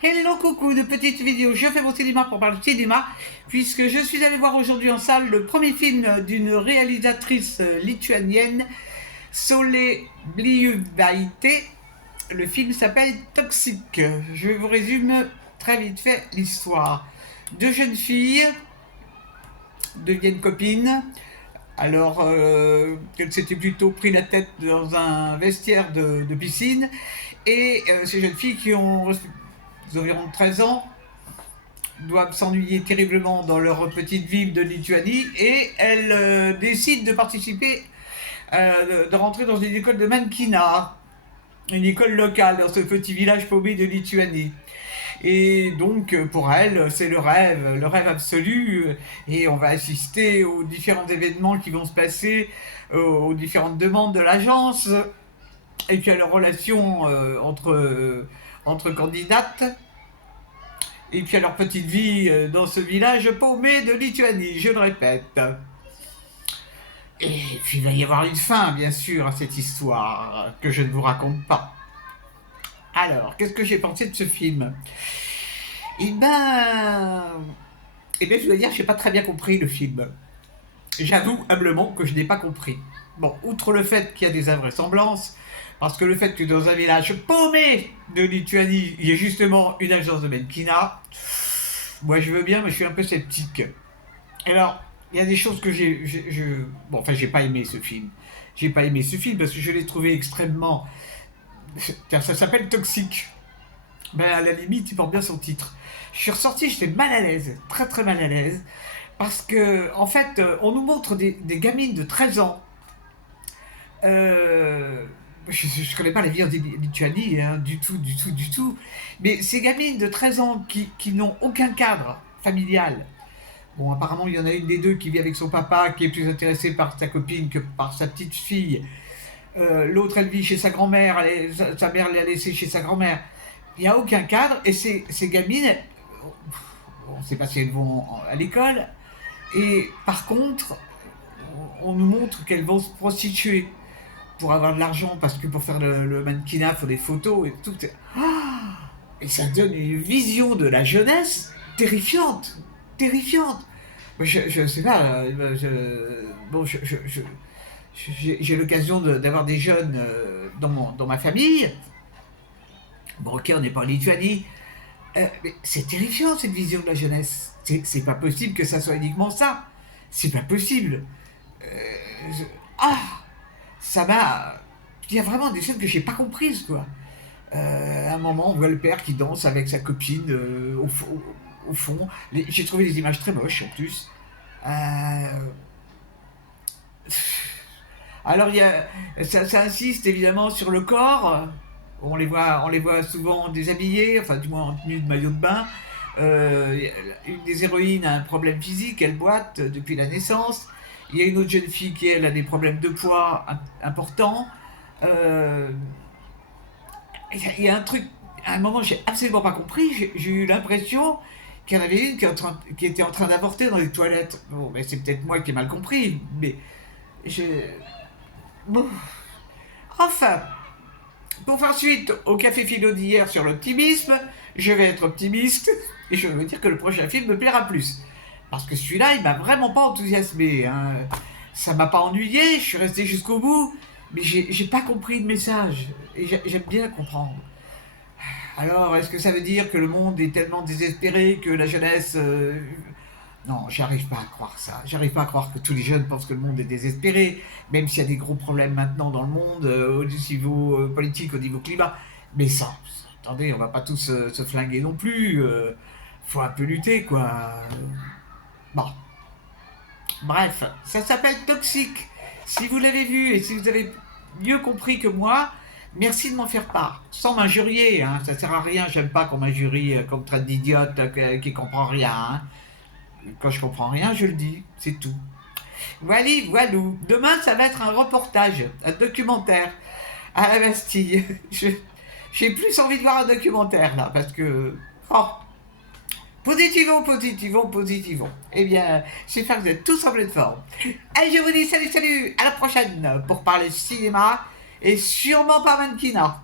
Hello coucou, de petites vidéos, je fais mon cinéma pour parler de cinéma, puisque je suis allé voir aujourd'hui en salle le premier film d'une réalisatrice lituanienne, Solé Bliuvaite. Le film s'appelle Toxique. Je vous résume très vite fait l'histoire. Deux jeunes filles deviennent copines, alors qu'elles s'étaient plutôt pris la tête dans un vestiaire de piscine, et ces jeunes filles qui ont environ 13 ans doivent s'ennuyer terriblement dans leur petite ville de Lituanie, et elles décident de participer, de rentrer dans une école de mannequinat, une école locale dans ce petit village paumé de Lituanie. Et donc pour elles, c'est le rêve absolu, et on va assister aux différents événements qui vont se passer, aux différentes demandes de l'agence, et puis à la relation entre candidates, et puis à leur petite vie dans ce village paumé de Lituanie, je le répète. Et puis il va y avoir une fin, bien sûr, à cette histoire, que je ne vous raconte pas. Alors, qu'est-ce que j'ai pensé de ce film? Eh ben... je dois dire, je n'ai pas très bien compris le film. J'avoue humblement que je n'ai pas compris. Bon, outre le fait qu'il y a des invraisemblances, parce que le fait que dans un village paumé de Lituanie, il y ait justement une agence de mannequinat, moi je veux bien, mais je suis un peu sceptique. Alors, il y a des choses que j'ai pas aimé ce film. J'ai pas aimé ce film parce que je l'ai trouvé extrêmement... Car ça s'appelle Toxique. Ben, à la limite, il porte bien son titre. Je suis ressorti, j'étais mal à l'aise, très très mal à l'aise, parce que, en fait, on nous montre des gamines de 13 ans. Je ne connais pas la vie en Lituanie, hein, du tout. Mais ces gamines de 13 ans qui n'ont aucun cadre familial. Bon, apparemment, il y en a une des deux qui vit avec son papa, qui est plus intéressée par sa copine que par sa petite fille. L'autre, elle vit chez sa grand-mère, sa mère l'a laissée chez sa grand-mère. Il n'y a aucun cadre, et ces gamines, on ne sait pas si elles vont à l'école, et par contre, on nous montre qu'elles vont se prostituer pour avoir de l'argent, parce que pour faire le mannequinat, il faut des photos et tout. Et ça donne une vision de la jeunesse terrifiante, terrifiante. Je sais pas, j'ai l'occasion d'avoir des jeunes dans ma famille. Bon, ok, on n'est pas en Lituanie, mais c'est terrifiant cette vision de la jeunesse. C'est pas possible que ça soit uniquement ça. C'est pas possible. Je- Ah, ça m'a. Il y a vraiment des scènes que j'ai pas comprises, quoi. À un moment, on voit le père qui danse avec sa copine au fond. J'ai trouvé des images très moches en plus. Euh, Alors, ça insiste évidemment sur le corps. On les voit souvent déshabillés, enfin du moins en tenue de maillot de bain. Une des héroïnes a un problème physique, elle boite depuis la naissance. Il y a une autre jeune fille qui, elle, a des problèmes de poids importants. Euh, il y a un truc, à un moment, j'ai absolument pas compris. J'ai eu l'impression qu'il y en avait une qui était en train d'avorter dans les toilettes. Bon, mais c'est peut-être moi qui ai mal compris, mais je... Bon. Enfin, pour faire suite au café philo d'hier sur l'optimisme, je vais être optimiste et je vais vous dire que le prochain film me plaira plus. Parce que celui-là, il m'a vraiment pas enthousiasmé, hein. Ça m'a pas ennuyé, je suis resté jusqu'au bout, mais j'ai pas compris le message. Et j'aime bien comprendre. Alors, est-ce que ça veut dire que le monde est tellement désespéré que la jeunesse... Non, j'arrive pas à croire ça. J'arrive pas à croire que tous les jeunes pensent que le monde est désespéré, même s'il y a des gros problèmes maintenant dans le monde, au niveau politique, au niveau climat. Mais ça, attendez, on va pas tous se flinguer non plus. Faut un peu lutter, quoi. Bon, bref, ça s'appelle Toxique. Si vous l'avez vu et si vous avez mieux compris que moi, merci de m'en faire part. Sans m'injurier, hein, ça sert à rien. J'aime pas qu'on m'injurie, qu'on me traite d'idiote, qui comprend rien, hein. Quand je comprends rien, je le dis, c'est tout. Voilà, voilou. Demain, ça va être un reportage, un documentaire à la Bastille. J'ai plus envie de voir un documentaire là, parce que... Oh, positivons. Eh bien, j'espère que vous êtes tous en pleine forme. Allez, je vous dis salut, à la prochaine pour parler cinéma et sûrement pas mannequinat.